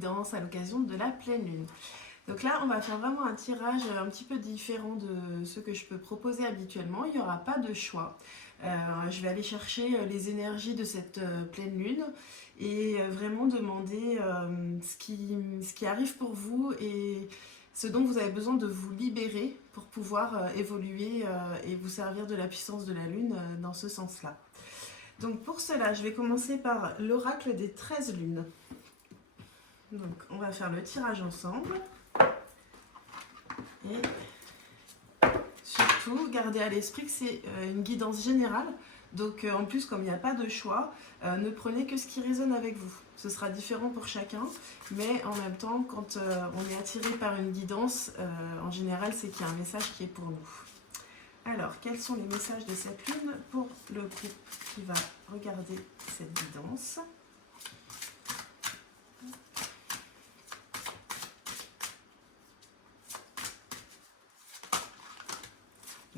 guidance à l'occasion de la pleine lune. Donc là, on va faire vraiment un tirage un petit peu différent de ce que je peux proposer habituellement. Il n'y aura pas de choix. Je vais aller chercher les énergies de cette pleine lune et vraiment demander ce qui arrive pour vous et ce dont vous avez besoin de vous libérer pour pouvoir évoluer et vous servir de la puissance de la lune dans ce sens-là. Donc pour cela, je vais commencer par l'oracle des 13 lunes. Donc on va faire le tirage ensemble. Et surtout, gardez à l'esprit que c'est une guidance générale. Donc en plus, comme il n'y a pas de choix, ne prenez que ce qui résonne avec vous. Ce sera différent pour chacun, mais en même temps, quand on est attiré par une guidance, en général, c'est qu'il y a un message qui est pour nous. Alors, quels sont les messages de cette lune pour le groupe qui va regarder cette guidance ?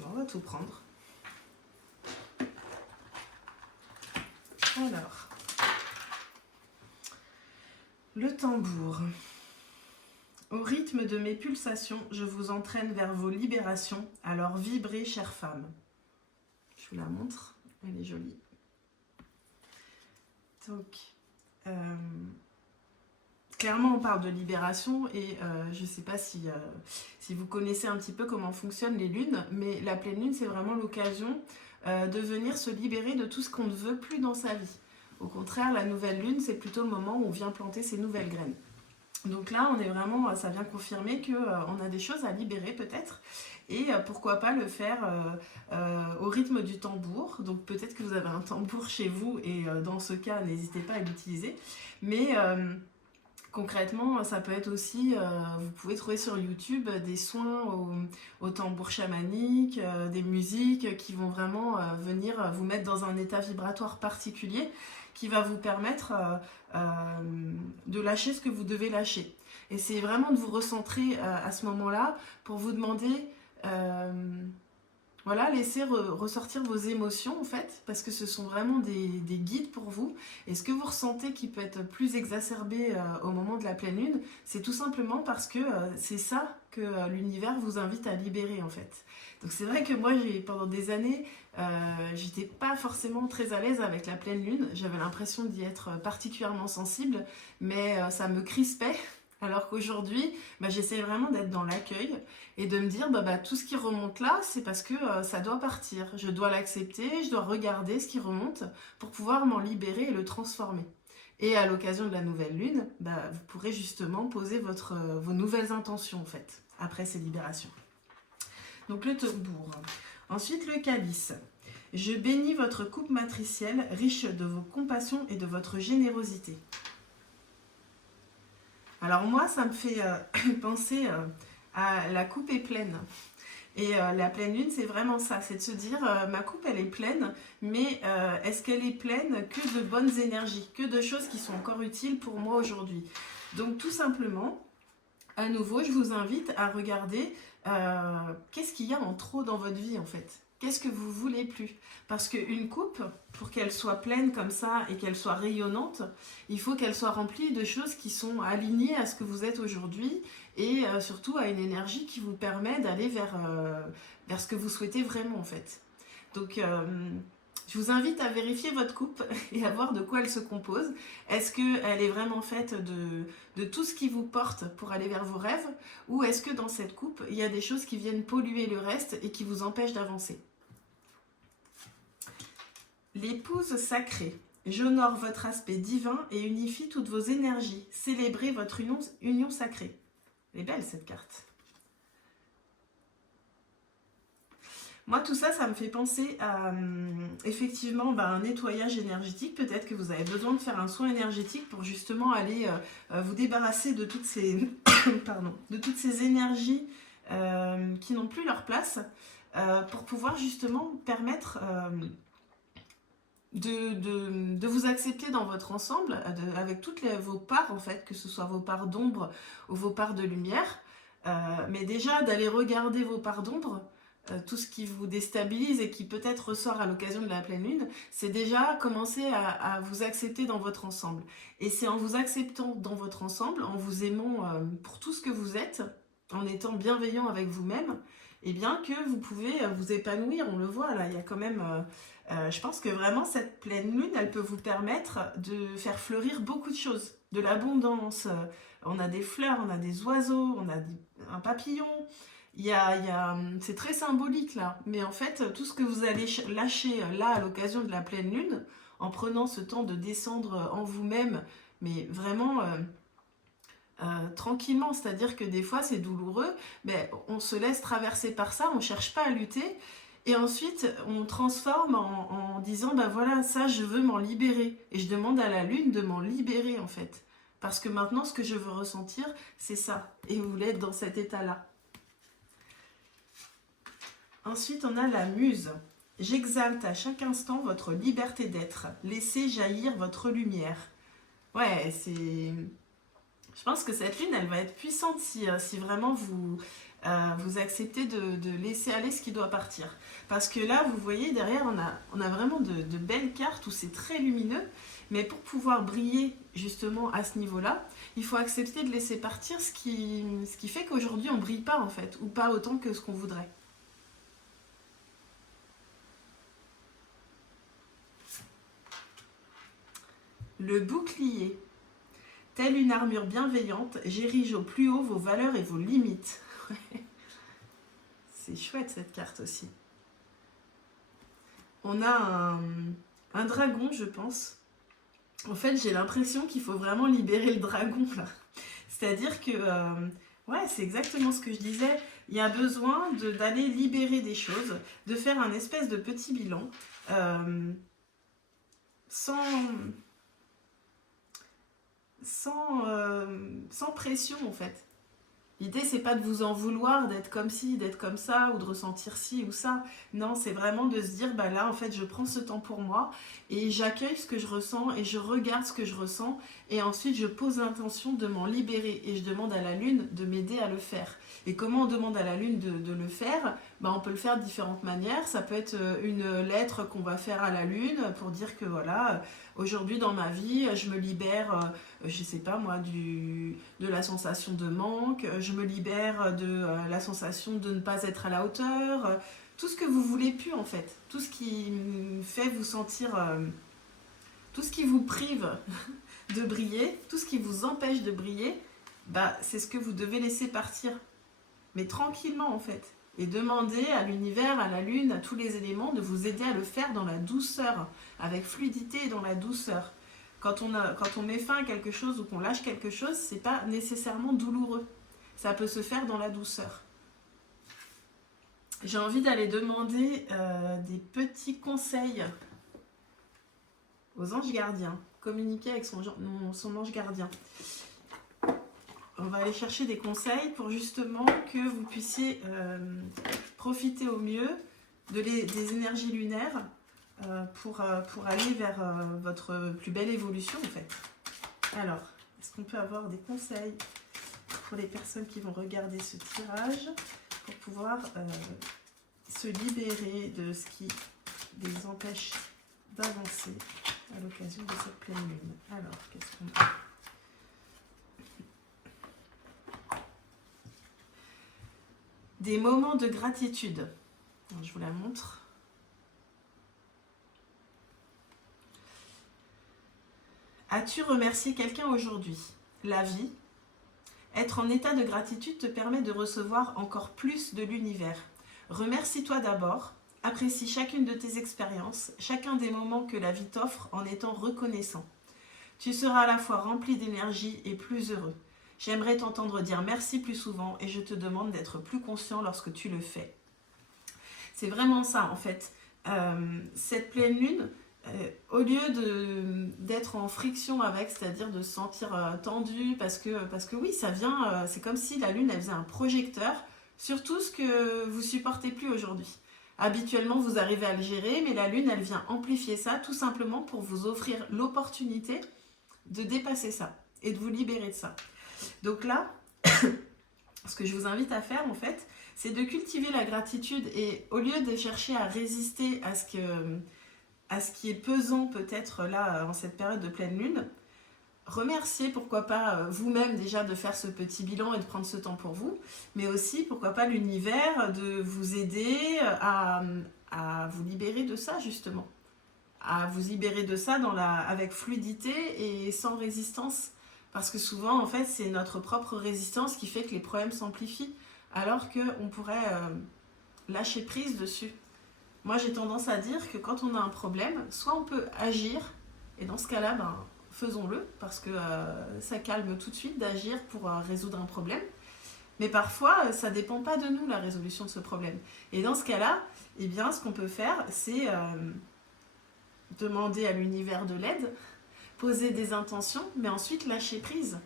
On va tout prendre. Alors, le tambour. Au rythme de mes pulsations, je vous entraîne vers vos libérations. Alors vibrez, chère femme. Je vous la montre, elle est jolie. Donc, clairement, on parle de libération et je ne sais pas si vous connaissez un petit peu comment fonctionnent les lunes, mais la pleine lune, c'est vraiment l'occasion de venir se libérer de tout ce qu'on ne veut plus dans sa vie. Au contraire, la nouvelle lune, c'est plutôt le moment où on vient planter ses nouvelles graines. Donc là, on est vraiment, ça vient confirmer qu'on a des choses à libérer peut-être, et pourquoi pas le faire au rythme du tambour. Donc peut-être que vous avez un tambour chez vous, et dans ce cas, n'hésitez pas à l'utiliser. Mais concrètement, ça peut être aussi, vous pouvez trouver sur YouTube des soins au tambour chamanique, des musiques qui vont vraiment venir vous mettre dans un état vibratoire particulier qui va vous permettre de lâcher ce que vous devez lâcher. Et c'est vraiment de vous recentrer à ce moment-là pour vous demander, voilà, laissez ressortir vos émotions en fait, parce que ce sont vraiment des guides pour vous. Et ce que vous ressentez qui peut être plus exacerbé au moment de la pleine lune, c'est tout simplement parce que c'est ça que l'univers vous invite à libérer en fait. Donc c'est vrai que moi, pendant des années, j'étais pas forcément très à l'aise avec la pleine lune. J'avais l'impression d'y être particulièrement sensible, mais ça me crispait. Alors qu'aujourd'hui, j'essaie vraiment d'être dans l'accueil et de me dire tout ce qui remonte là, c'est parce que ça doit partir. Je dois l'accepter, je dois regarder ce qui remonte pour pouvoir m'en libérer et le transformer. Et à l'occasion de la nouvelle lune, vous pourrez justement poser vos nouvelles intentions en fait, après ces libérations. Donc le tambour. Ensuite le calice. Je bénis votre coupe matricielle, riche de vos compassions et de votre générosité. Alors moi, ça me fait penser à la coupe est pleine. Et la pleine lune, c'est vraiment ça, c'est de se dire, ma coupe, elle est pleine, mais est-ce qu'elle est pleine que de bonnes énergies, que de choses qui sont encore utiles pour moi aujourd'hui? Donc tout simplement, à nouveau, je vous invite à regarder qu'est-ce qu'il y a en trop dans votre vie en fait. Qu'est-ce que vous voulez plus? Parce qu'une coupe, pour qu'elle soit pleine comme ça et qu'elle soit rayonnante, il faut qu'elle soit remplie de choses qui sont alignées à ce que vous êtes aujourd'hui et surtout à une énergie qui vous permet d'aller vers ce que vous souhaitez vraiment en fait. Donc je vous invite à vérifier votre coupe et à voir de quoi elle se compose. Est-ce qu'elle est vraiment faite de tout ce qui vous porte pour aller vers vos rêves? Ou est-ce que dans cette coupe, il y a des choses qui viennent polluer le reste et qui vous empêchent d'avancer? L'épouse sacrée. J'honore votre aspect divin et unifie toutes vos énergies. Célébrez votre union sacrée. Elle est belle cette carte. Moi, tout ça, ça me fait penser à effectivement un nettoyage énergétique. Peut-être que vous avez besoin de faire un soin énergétique pour justement aller vous débarrasser de toutes ces, de toutes ces énergies qui n'ont plus leur place pour pouvoir justement permettre de vous accepter dans votre ensemble, avec toutes vos parts en fait, que ce soit vos parts d'ombre ou vos parts de lumière. Mais déjà d'aller regarder vos parts d'ombre tout ce qui vous déstabilise et qui peut-être ressort à l'occasion de la pleine lune, c'est déjà commencer à vous accepter dans votre ensemble. Et c'est en vous acceptant dans votre ensemble, en vous aimant pour tout ce que vous êtes, en étant bienveillant avec vous-même, eh bien que vous pouvez vous épanouir. On le voit là, il y a quand même... je pense que vraiment cette pleine lune, elle peut vous permettre de faire fleurir beaucoup de choses. De l'abondance, on a des fleurs, on a des oiseaux, on a un papillon. C'est très symbolique là, mais en fait, tout ce que vous allez lâcher là à l'occasion de la pleine lune, en prenant ce temps de descendre en vous-même, mais vraiment tranquillement, c'est-à-dire que des fois c'est douloureux, mais on se laisse traverser par ça, on ne cherche pas à lutter, et ensuite on transforme en disant, ben voilà, ça je veux m'en libérer, et je demande à la lune de m'en libérer en fait, parce que maintenant ce que je veux ressentir, c'est ça, et vous voulez être dans cet état-là. Ensuite, on a la muse. J'exalte à chaque instant votre liberté d'être. Laissez jaillir votre lumière. Ouais, c'est... Je pense que cette lune, elle va être puissante si vraiment vous acceptez de laisser aller ce qui doit partir. Parce que là, vous voyez, derrière, on a vraiment de belles cartes où c'est très lumineux. Mais pour pouvoir briller justement à ce niveau-là, il faut accepter de laisser partir ce qui fait qu'aujourd'hui, on ne brille pas en fait. Ou pas autant que ce qu'on voudrait. Le bouclier. Telle une armure bienveillante, j'érige au plus haut vos valeurs et vos limites. C'est chouette cette carte aussi. On a un dragon, je pense. En fait, j'ai l'impression qu'il faut vraiment libérer le dragon là. C'est-à-dire que, ouais, c'est exactement ce que je disais. Il y a besoin d'aller libérer des choses, de faire un espèce de petit bilan, sans pression en fait. L'idée c'est pas de vous en vouloir d'être comme ci, d'être comme ça ou de ressentir ci ou ça. Non, c'est vraiment de se dire bah là en fait je prends ce temps pour moi et j'accueille ce que je ressens et je regarde ce que je ressens et ensuite je pose l'intention de m'en libérer et je demande à la lune de m'aider à le faire. Et comment on demande à la lune de le faire? Bah, on peut le faire de différentes manières. Ça peut être une lettre qu'on va faire à la lune pour dire que voilà, aujourd'hui dans ma vie, je me libère, je sais pas moi, de la sensation de manque, je me libère de la sensation de ne pas être à la hauteur, tout ce que vous voulez plus en fait, tout ce qui fait vous sentir, tout ce qui vous prive de briller, tout ce qui vous empêche de briller, bah, c'est ce que vous devez laisser partir. Mais tranquillement en fait. Et demander à l'univers, à la lune, à tous les éléments de vous aider à le faire dans la douceur, avec fluidité et dans la douceur. Quand on met fin à quelque chose ou qu'on lâche quelque chose, c'est pas nécessairement douloureux. Ça peut se faire dans la douceur. J'ai envie d'aller demander des petits conseils aux anges gardiens. Communiquer avec son ange gardien. On va aller chercher des conseils pour justement que vous puissiez profiter au mieux des énergies lunaires pour aller vers votre plus belle évolution en fait. Alors, est-ce qu'on peut avoir des conseils pour les personnes qui vont regarder ce tirage pour pouvoir se libérer de ce qui les empêche d'avancer à l'occasion de cette pleine lune? Alors, qu'est-ce qu'on a? Des moments de gratitude. Je vous la montre. As-tu remercié quelqu'un aujourd'hui? La vie. Être en état de gratitude te permet de recevoir encore plus de l'univers. Remercie-toi d'abord. Apprécie chacune de tes expériences, chacun des moments que la vie t'offre en étant reconnaissant. Tu seras à la fois rempli d'énergie et plus heureux. J'aimerais t'entendre dire merci plus souvent et je te demande d'être plus conscient lorsque tu le fais. C'est vraiment ça en fait. Cette pleine lune, au lieu d'être en friction avec, c'est-à-dire de se sentir tendu, parce que oui, ça vient, c'est comme si la lune elle faisait un projecteur sur tout ce que vous supportez plus aujourd'hui. Habituellement, vous arrivez à le gérer, mais la lune, elle vient amplifier ça tout simplement pour vous offrir l'opportunité de dépasser ça et de vous libérer de ça. Donc là, ce que je vous invite à faire en fait, c'est de cultiver la gratitude et au lieu de chercher à résister à ce qui est pesant peut-être là en cette période de pleine lune, remerciez pourquoi pas vous-même déjà de faire ce petit bilan et de prendre ce temps pour vous, mais aussi pourquoi pas l'univers de vous aider à vous libérer de ça justement, à vous libérer de ça avec fluidité et sans résistance. Parce que souvent, en fait, c'est notre propre résistance qui fait que les problèmes s'amplifient, alors qu'on pourrait lâcher prise dessus. Moi, j'ai tendance à dire que quand on a un problème, soit on peut agir, et dans ce cas-là, ben, faisons-le, parce que ça calme tout de suite d'agir pour résoudre un problème. Mais parfois, ça ne dépend pas de nous, la résolution de ce problème. Et dans ce cas-là, eh bien, ce qu'on peut faire, c'est demander à l'univers de l'aide, poser des intentions, mais ensuite lâcher prise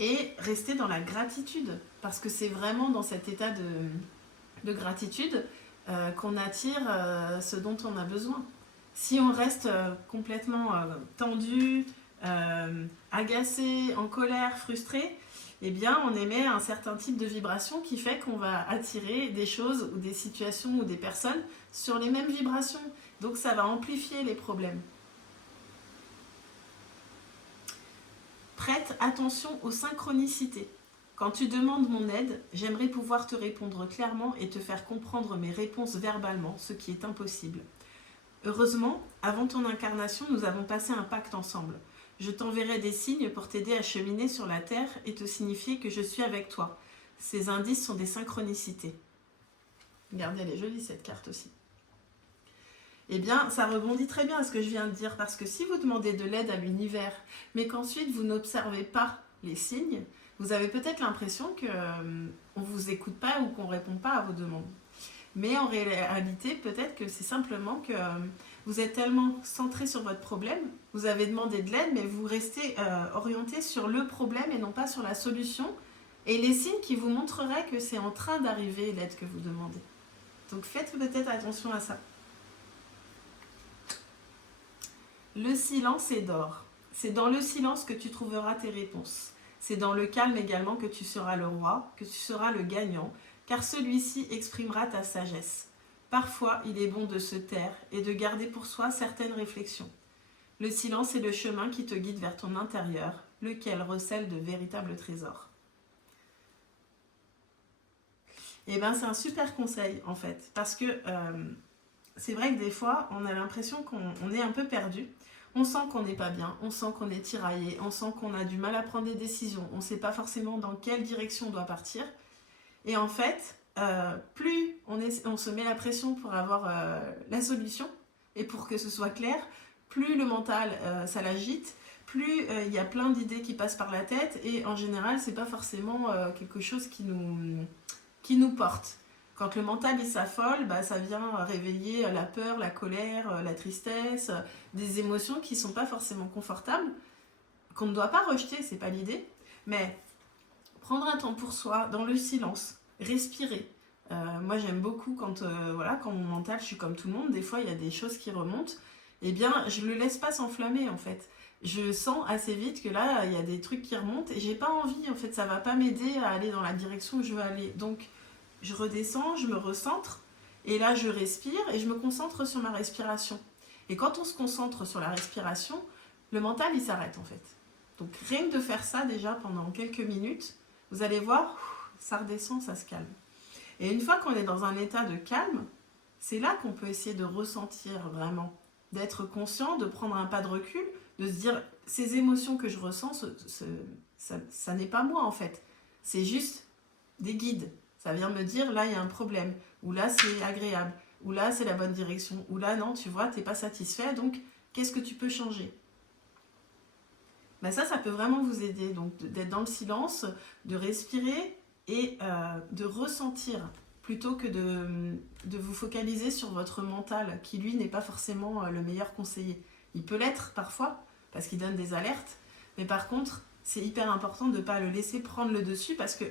et rester dans la gratitude. Parce que c'est vraiment dans cet état de gratitude qu'on attire ce dont on a besoin. Si on reste complètement tendu, agacé, en colère, frustré, eh bien on émet un certain type de vibration qui fait qu'on va attirer des choses ou des situations ou des personnes sur les mêmes vibrations. Donc ça va amplifier les problèmes. Prête attention aux synchronicités. Quand tu demandes mon aide, j'aimerais pouvoir te répondre clairement et te faire comprendre mes réponses verbalement, ce qui est impossible. Heureusement, avant ton incarnation, nous avons passé un pacte ensemble. Je t'enverrai des signes pour t'aider à cheminer sur la Terre et te signifier que je suis avec toi. Ces indices sont des synchronicités. Regardez, elle est jolie cette carte aussi. Eh bien, ça rebondit très bien à ce que je viens de dire, parce que si vous demandez de l'aide à l'univers, mais qu'ensuite vous n'observez pas les signes, vous avez peut-être l'impression qu'on ne vous écoute pas ou qu'on ne répond pas à vos demandes. Mais en réalité, peut-être que c'est simplement que vous êtes tellement centré sur votre problème, vous avez demandé de l'aide, mais vous restez orienté sur le problème et non pas sur la solution, et les signes qui vous montreraient que c'est en train d'arriver l'aide que vous demandez. Donc faites peut-être attention à ça. Le silence est d'or. C'est dans le silence que tu trouveras tes réponses. C'est dans le calme également que tu seras le roi, que tu seras le gagnant, car celui-ci exprimera ta sagesse. Parfois, il est bon de se taire et de garder pour soi certaines réflexions. Le silence est le chemin qui te guide vers ton intérieur, lequel recèle de véritables trésors. Et bien, c'est un super conseil, en fait, parce que c'est vrai que des fois, on a l'impression qu'on est un peu perdu. On sent qu'on n'est pas bien, on sent qu'on est tiraillé, on sent qu'on a du mal à prendre des décisions, on ne sait pas forcément dans quelle direction on doit partir. Et en fait, plus on se met la pression pour avoir la solution et pour que ce soit clair, plus le mental ça l'agite, plus il y a plein d'idées qui passent par la tête et en général, c'est pas forcément quelque chose qui nous porte. Quand le mental il s'affole, bah, ça vient réveiller la peur, la colère, la tristesse, des émotions qui ne sont pas forcément confortables, qu'on ne doit pas rejeter, c'est pas l'idée, mais prendre un temps pour soi, dans le silence, respirer. Moi j'aime beaucoup quand mon mental, je suis comme tout le monde, des fois il y a des choses qui remontent, eh bien je ne le laisse pas s'enflammer en fait. Je sens assez vite que là il y a des trucs qui remontent et j'ai pas envie, en fait ça va pas m'aider à aller dans la direction où je veux aller. Donc je redescends, je me recentre, et là je respire et je me concentre sur ma respiration. Et quand on se concentre sur la respiration, le mental il s'arrête en fait. Donc rien que de faire ça déjà pendant quelques minutes, vous allez voir, ça redescend, ça se calme. Et une fois qu'on est dans un état de calme, c'est là qu'on peut essayer de ressentir vraiment, d'être conscient, de prendre un pas de recul, de se dire, ces émotions que je ressens, ça n'est pas moi en fait. C'est juste des guides. Ça vient me dire, là, il y a un problème, ou là, c'est agréable, ou là, c'est la bonne direction, ou là, non, tu vois, tu n'es pas satisfait, donc, qu'est-ce que tu peux changer ? Ben ça peut vraiment vous aider, donc, d'être dans le silence, de respirer et de ressentir, plutôt que de vous focaliser sur votre mental, qui, lui, n'est pas forcément le meilleur conseiller. Il peut l'être, parfois, parce qu'il donne des alertes, mais par contre, c'est hyper important de ne pas le laisser prendre le dessus, parce que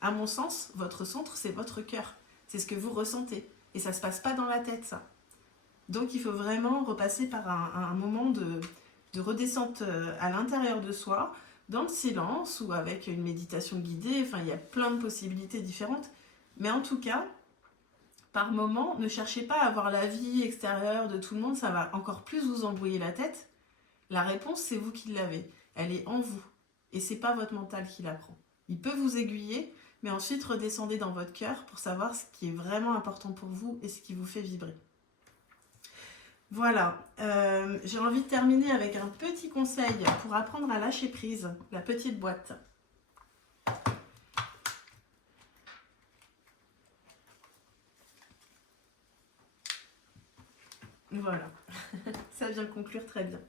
à mon sens, votre centre, c'est votre cœur. C'est ce que vous ressentez. Et ça ne se passe pas dans la tête, ça. Donc, il faut vraiment repasser par un moment de redescente à l'intérieur de soi dans le silence ou avec une méditation guidée. Enfin, il y a plein de possibilités différentes. Mais en tout cas, par moment, ne cherchez pas à avoir l'avis extérieur de tout le monde, ça va encore plus vous embrouiller la tête. La réponse, c'est vous qui l'avez. Elle est en vous. Et c'est pas votre mental qui la prend. Il peut vous aiguiller, mais ensuite redescendez dans votre cœur pour savoir ce qui est vraiment important pour vous et ce qui vous fait vibrer. Voilà, j'ai envie de terminer avec un petit conseil pour apprendre à lâcher prise, la petite boîte. Voilà, ça vient conclure très bien.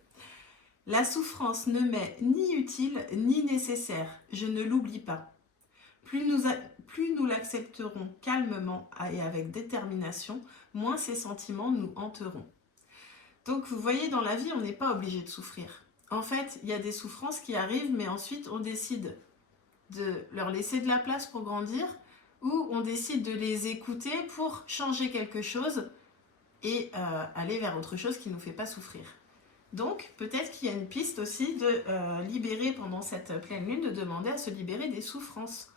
La souffrance ne m'est ni utile ni nécessaire, je ne l'oublie pas. Plus nous l'accepterons calmement et avec détermination, moins ces sentiments nous hanteront. Donc vous voyez, dans la vie, on n'est pas obligé de souffrir. En fait, il y a des souffrances qui arrivent, mais ensuite on décide de leur laisser de la place pour grandir, ou on décide de les écouter pour changer quelque chose et aller vers autre chose qui ne nous fait pas souffrir. Donc, peut-être qu'il y a une piste aussi de libérer pendant cette pleine lune, de demander à se libérer des souffrances.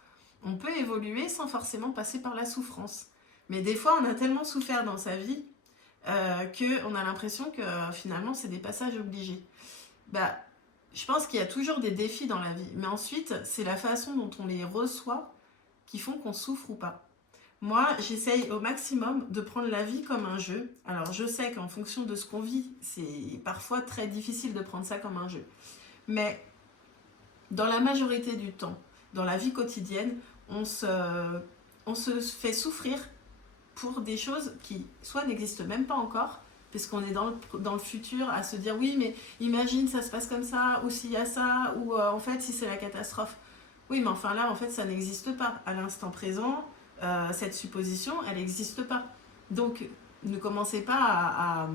On peut évoluer sans forcément passer par la souffrance. Mais des fois, on a tellement souffert dans sa vie qu'on a l'impression que finalement, c'est des passages obligés. Je pense qu'il y a toujours des défis dans la vie. Mais ensuite, c'est la façon dont on les reçoit qui font qu'on souffre ou pas. Moi, j'essaye au maximum de prendre la vie comme un jeu. Alors, je sais qu'en fonction de ce qu'on vit, c'est parfois très difficile de prendre ça comme un jeu. Mais dans la majorité du temps, dans la vie quotidienne, on se fait souffrir pour des choses qui soit n'existent même pas encore, puisqu'on est dans le futur à se dire oui, mais imagine ça se passe comme ça, ou s'il y a ça, ou en fait si c'est la catastrophe. Oui, mais enfin là, en fait, ça n'existe pas. À l'instant présent, cette supposition, elle n'existe pas. Donc, ne commencez pas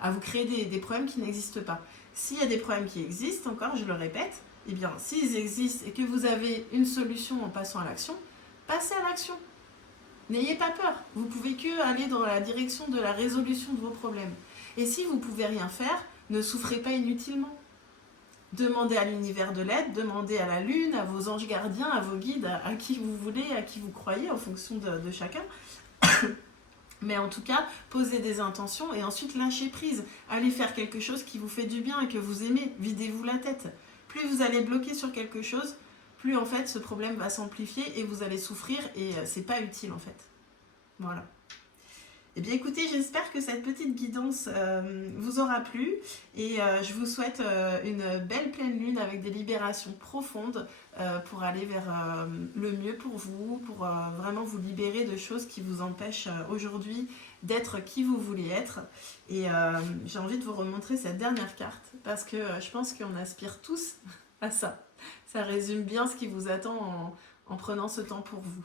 à vous créer des problèmes qui n'existent pas. S'il y a des problèmes qui existent, encore, je le répète, eh bien, s'ils existent et que vous avez une solution en passant à l'action, passez à l'action. N'ayez pas peur. Vous pouvez que aller dans la direction de la résolution de vos problèmes. Et si vous ne pouvez rien faire, ne souffrez pas inutilement. Demandez à l'univers de l'aide, demandez à la lune, à vos anges gardiens, à vos guides, à qui vous voulez, à qui vous croyez, en fonction de chacun. Mais en tout cas, posez des intentions et ensuite lâchez prise. Allez faire quelque chose qui vous fait du bien et que vous aimez. Videz-vous la tête. Plus vous allez bloquer sur quelque chose, plus en fait ce problème va s'amplifier et vous allez souffrir et c'est pas utile en fait. Voilà. Eh bien écoutez, j'espère que cette petite guidance vous aura plu et je vous souhaite une belle pleine lune avec des libérations profondes pour aller vers le mieux pour vous, pour vraiment vous libérer de choses qui vous empêchent aujourd'hui d'être qui vous voulez être. Et j'ai envie de vous remontrer cette dernière carte parce que je pense qu'on aspire tous à ça. Ça résume bien ce qui vous attend en prenant ce temps pour vous.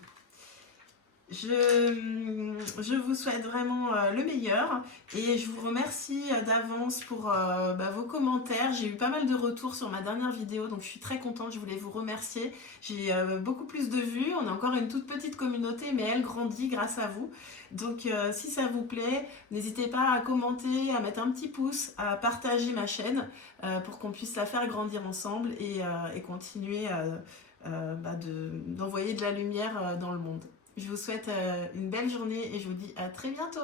Je vous souhaite vraiment le meilleur et je vous remercie d'avance pour vos commentaires. J'ai eu pas mal de retours sur ma dernière vidéo, donc je suis très contente, je voulais vous remercier. J'ai beaucoup plus de vues, on a encore une toute petite communauté, mais elle grandit grâce à vous. Donc si ça vous plaît, n'hésitez pas à commenter, à mettre un petit pouce, à partager ma chaîne pour qu'on puisse la faire grandir ensemble et continuer d'envoyer de la lumière dans le monde. Je vous souhaite une belle journée et je vous dis à très bientôt.